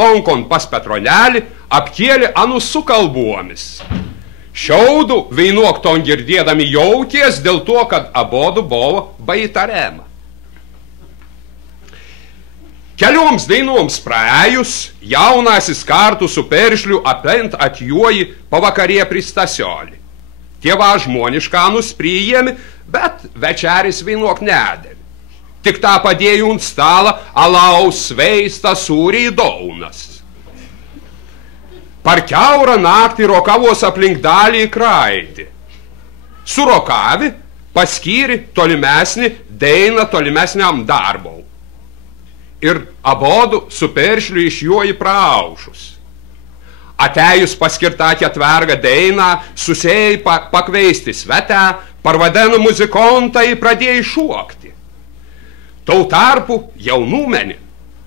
plonkon pas Petronelį, apkėlė anus su kalbuomis. Šiaudų veinuokton girdėdami jauties dėl to, kad abodu buvo baitarema. Kelioms dainoms praėjus, jaunasis kartu su Peršliu apent atjuoji pavakarė pristasiolį. Tėva žmonišką anus priėmė, bet večeris veinuok nedėvi. Tik tą padėjo ant stalą alaus sveistą sūrį daunas. Par kiaurą naktį rokavos aplink dalį kraitį. Surokavi, paskyri tolimesnį dainą tolimesniam darbau. Ir abodu su Peršliu iš juo į praaušus. Atėjus paskirtą ketvergą dainą, susėjai pakveisti svetę, parvadeno muzikontai pradėjai šuokti. Tau tarpu jaunumeni,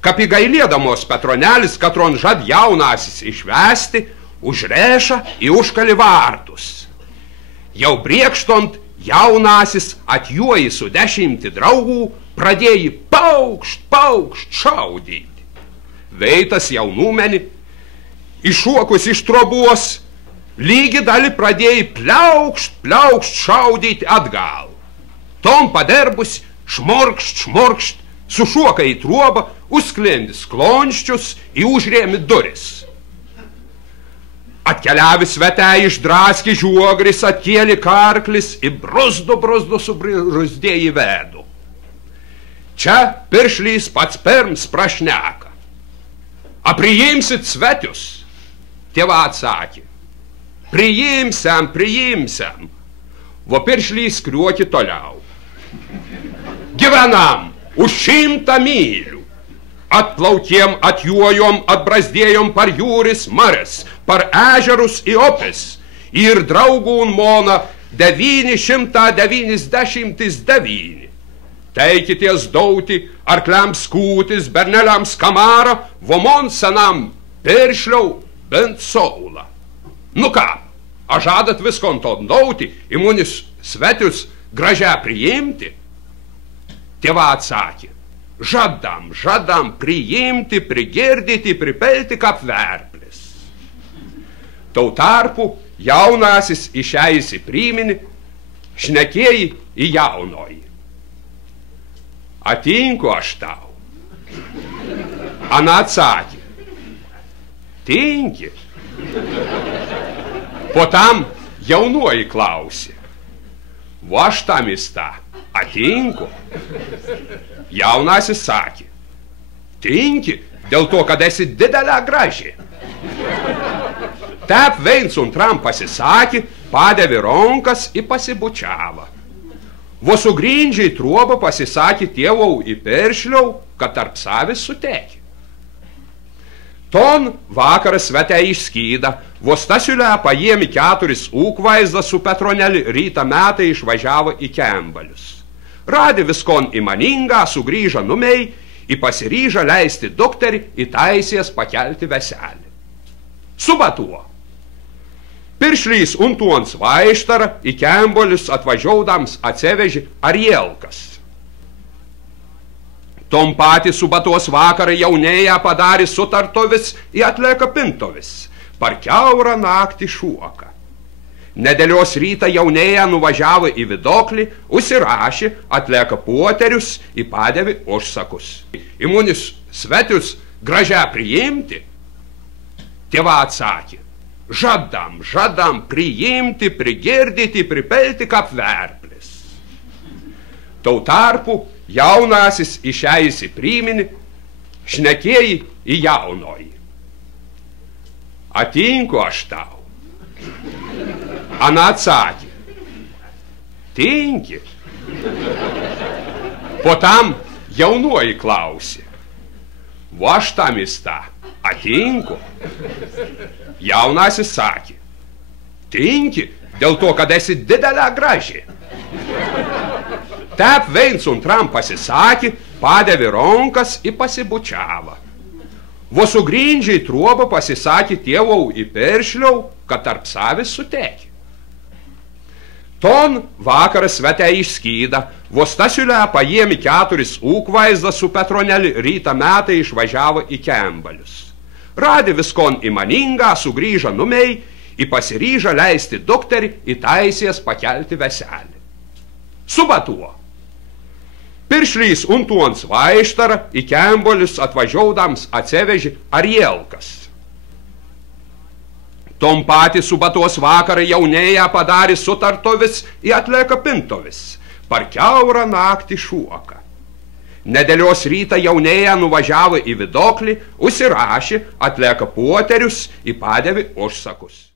kapigailėdamos Petronelis, katron žad jaunasis išvesti, užreša į užkali vartus. Jau briekštont jaunasis atjuoji su 10 draugų, pradėjai paukšt šaudyti. Veitas jaunumeni, iššuokus iš trobos, lygi dalį pradėjai pliaukšt šaudyti atgal. Tom paderbus šmorkšt, sušuoka į trobą, užsklendi sklonščius, į užrėmi duris. Atkeliavis svete išdraski žiuogris, atkėli karklis, į bruzdu subrusdėjai vedu. Čia Piršlys pats pirms prašneka. A priimsit svetius? Tėva atsakė. Priimsiam. Vo Piršlys kriuoki toliau. Gyvenam už 100 mylių. Atplaukėm, atjuojom, atbrazdėjom par jūris mares, par ežerus į opes. Ir draugų mona 999. Teikities dauti, arkliams skūtis, berneliams kamarą, vomon senam Peršliau bent saulą. Nu ką, a žadat viskon to dauti, imunis svetius gražią priimti? Tėva atsakė, žadam priimti, prigirdyti, pripelti kaip verplis. Tau tarpu jaunasis išeisi priimini, šnekėjai į jaunoji. Atinku aš tau. Ana atsakė. Tinki. Po tam jaunuoji klausė. Vo aš tam įsta. Atinku. Jaunasis sakė. Tinki, dėl to, kad esi didelė graži. Tep viens antram pasisakė, padavė rankas ir pasibučiavo. Vo sugrindžiai trobą pasisakė tėvau į Peršliau, kad tarp savis sutekė. Ton vakaras svete išskyda, vos Stasiulę paėmė 4 ūkvaizdą su Petroneli, rytą metai išvažiavo į Kembalius. Radė viskon įmaningą, sugrįžo numei, į pasiryžą leisti dukterį į taisės pakelti veselį. Subatuo. Piršlys untuons vaištarą į Kembalius atvažiaudams atsevežė Arielkas. Tom patį subatos vakarą jaunėja padarė sutartovis į atleka pintovis, par kiaurą naktį šuoka. Nedėlios rytą jaunėja nuvažiavo į vidoklį, užsirašė atleka puoterius, įpadėvi užsakus. Imunis svetius gražią priimti? Tėva atsakė. Žadam priimti, prigirdyti, pripelti kaip verplis. Tau tarpu jaunasis išeisi priimini, šnekėjai į jaunoji. Atinku aš tau. Ana atsakė. Tinki. Po tam jaunuoji klausė. Vo aš tam įsta. Atinku. Jaunasis sakė. Tinki, dėl to, kad esi didelė graži. Tep viens antram pasisakė, padavė rankas ir pasibučiavo. Vo sugrindžiai trobą pasisakė tėvau į Peršliau, kad tarp savis sutekė. Ton vakaras svete išskyda, vo Stasiulę paėmė 4 ūkvaizdą su Petroneli, rytą metai išvažiavo į Kembalius. Radi viskon įmaningą, sugrįža numei, į pasiryžą leisti dukterį į taisės pakelti veselį. Subatuo. Piršlys untuons vaištara į Kembolius atvažiaudams atseveži Arielkas. Tom patį subatos vakarą jaunėja padarė sutartovis į atlieka pintovis, par kiaurą naktį šuoką. Nedėlios rytą jaunėja nuvažiavo į vidoklį, užsirašė, atlieka puoterius, į padėvi užsakus.